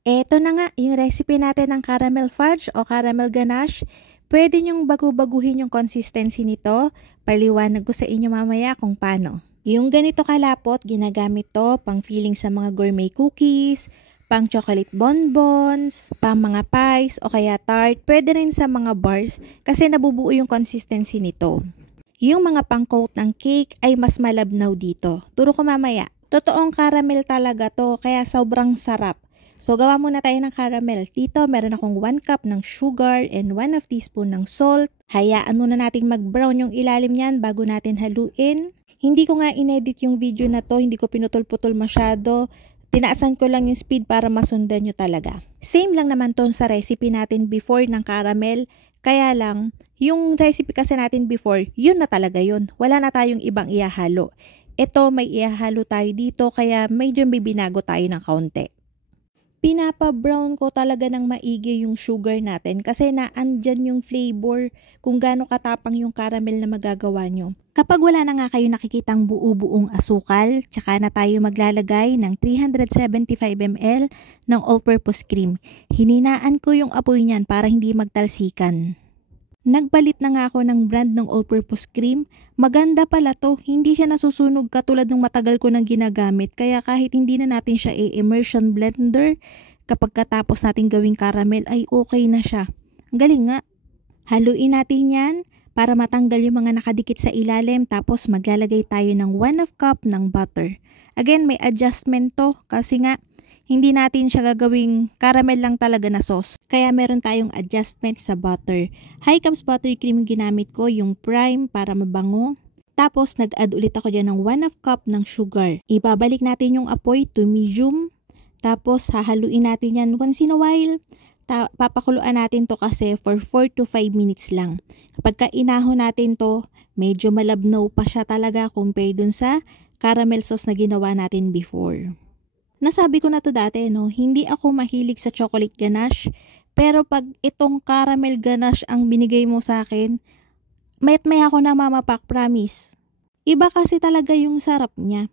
Eto na nga, yung recipe natin ng caramel fudge o caramel ganache. Pwede nyong bagu-baguhin yung consistency nito. Paliwanag ko sa inyo mamaya kung paano. Yung ganito kalapot, ginagamit to pang filling sa mga gourmet cookies, pang chocolate bonbons, pang mga pies o kaya tart. Pwede rin sa mga bars kasi nabubuo yung consistency nito. Yung mga pang-coat ng cake ay mas malabnaw dito. Turo ko mamaya. Totoong caramel talaga to kaya sobrang sarap. So, gawa muna tayo ng caramel. Dito, meron akong 1 cup ng sugar and 1 teaspoon ng salt. Hayaan muna nating mag-brown yung ilalim niyan bago natin haluin. Hindi ko nga inedit yung video na to, hindi ko pinutol-putol masyado. Tinaasan ko lang yung speed para masundan nyo talaga. Same lang naman to sa recipe natin before ng caramel. Kaya lang, yung recipe kasi natin before, yun na talaga yun. Wala na tayong ibang ihahalo. Ito, may ihahalo tayo dito kaya medyo may binago tayo ng kaunti. Pinapa-brown ko talaga ng maigi yung sugar natin kasi naandyan yung flavor kung gaano katapang yung caramel na magagawa nyo. Kapag wala na nga kayo nakikitang buo-buong asukal, tsaka na tayo maglalagay ng 375 ml ng all-purpose cream. Hininaan ko yung apoy niyan para hindi magtalsikan. Nagpalit na nga ako ng brand ng all-purpose cream. Maganda pala to, hindi siya nasusunog katulad ng matagal ko nang ginagamit. Kaya kahit hindi na natin siya i-immersion blender, kapag katapos natin gawing caramel ay okay na siya. Ang galing nga. Haluin natin yan para matanggal yung mga nakadikit sa ilalim tapos maglalagay tayo ng 1 cup ng butter. Again, may adjustment to kasi nga hindi natin siya gagawing caramel lang talaga na sauce. Kaya meron tayong adjustment sa butter. High Cups buttercream ginamit ko, yung prime para mabango. Tapos nag-add ulit ako dyan ng 1 cup ng sugar. Ibabalik natin yung apoy to medium. Tapos hahaluin natin yan once in a while. Papakuluan natin to kasi for 4 to 5 minutes lang. Kapag kainahon natin to, medyo malabnaw pa siya talaga compared dun sa caramel sauce na ginawa natin before. Nasabi ko na to dati, no? Hindi ako mahilig sa chocolate ganache. Pero pag itong caramel ganache ang binigay mo sa akin, may ako na mamapak, promise. Iba kasi talaga yung sarap niya.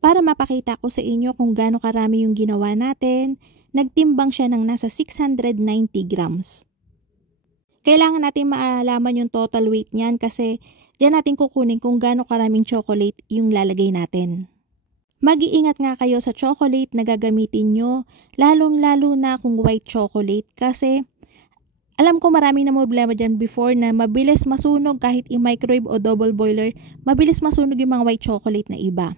Para mapakita ko sa inyo kung gaano karami yung ginawa natin, nagtimbang siya ng nasa 690 grams. Kailangan natin maalaman yung total weight niyan kasi diyan natin kukunin kung gaano karaming chocolate yung lalagay natin. Mag-iingat nga kayo sa chocolate na gagamitin nyo, lalong-lalo na kung white chocolate kasi alam ko marami na problema dyan before na mabilis masunog kahit i-microwave o double boiler, mabilis masunog yung mga white chocolate na iba.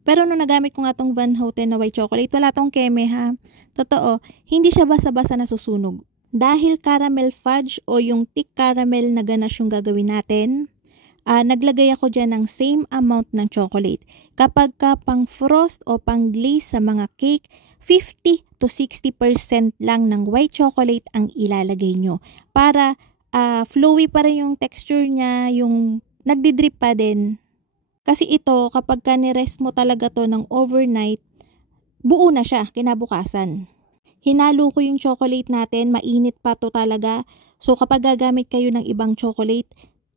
Pero nung nagamit ko nga tong Van Houten na white chocolate, wala tong keme ha. Totoo, hindi siya basa-basa nasusunog. Dahil caramel fudge o yung thick caramel na ganache yung gagawin natin, naglagay ako dyan ng same amount ng chocolate. Kapag ka pang frost o pang glaze sa mga cake, 50 to 60% lang ng white chocolate ang ilalagay nyo. Para flowy pa rin yung texture niya, yung nagdidrip pa din. Kasi ito, kapag ka nirest mo talaga to ng overnight, buo na siya kinabukasan. Hinalo ko yung chocolate natin, mainit pa to talaga. So kapag gagamit kayo ng ibang chocolate,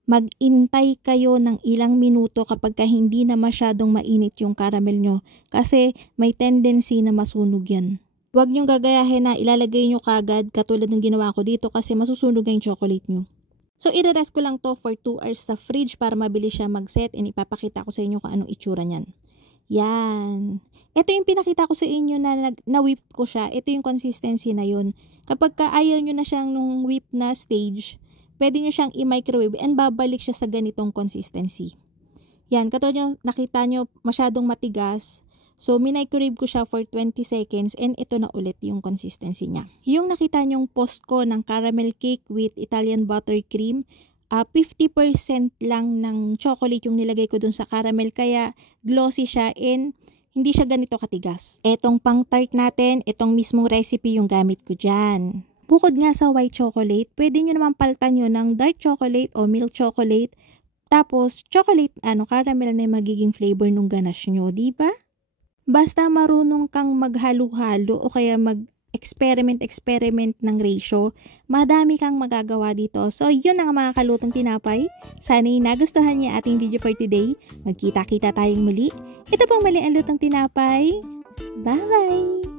mag-intay kayo ng ilang minuto kapag ka hindi na masyadong mainit yung caramel nyo kasi may tendency na masunog yan. Huwag nyong gagayahin na ilalagay nyo kagad katulad ng ginawa ko dito kasi masusunog yung chocolate nyo. So, i-rest ko lang to for 2 hours sa fridge para mabilis siya mag-set and ipapakita ko sa inyo kung anong itsura niyan. Yan. Ito yung pinakita ko sa inyo na whip ko siya. Ito yung consistency na yun. Kapag ka ayaw nyo na siyang nung whip na stage, pwede nyo siyang i-microwave and babalik siya sa ganitong consistency. Yan, katulad nyo, nakita nyo masyadong matigas. So, minicrowave ko siya for 20 seconds and ito na ulit yung consistency niya. Yung nakita nyong post ko ng caramel cake with Italian buttercream, 50% lang ng chocolate yung nilagay ko dun sa caramel kaya glossy siya and hindi siya ganito katigas. Etong pang tart natin, itong mismong recipe yung gamit ko dyan. Bukod nga sa white chocolate, pwede nyo naman palitan nyo ng dark chocolate o milk chocolate. Tapos, chocolate, caramel na yung magiging flavor nung ganache nyo, diba? Basta marunong kang maghalo-halo o kaya mag-experiment ng ratio, madami kang magagawa dito. So, yun ang mga kalutong tinapay. Sana'y nagustuhan niya ating video for today. Magkita-kita tayong muli. Ito pong mali ang lutong tinapay. Bye-bye!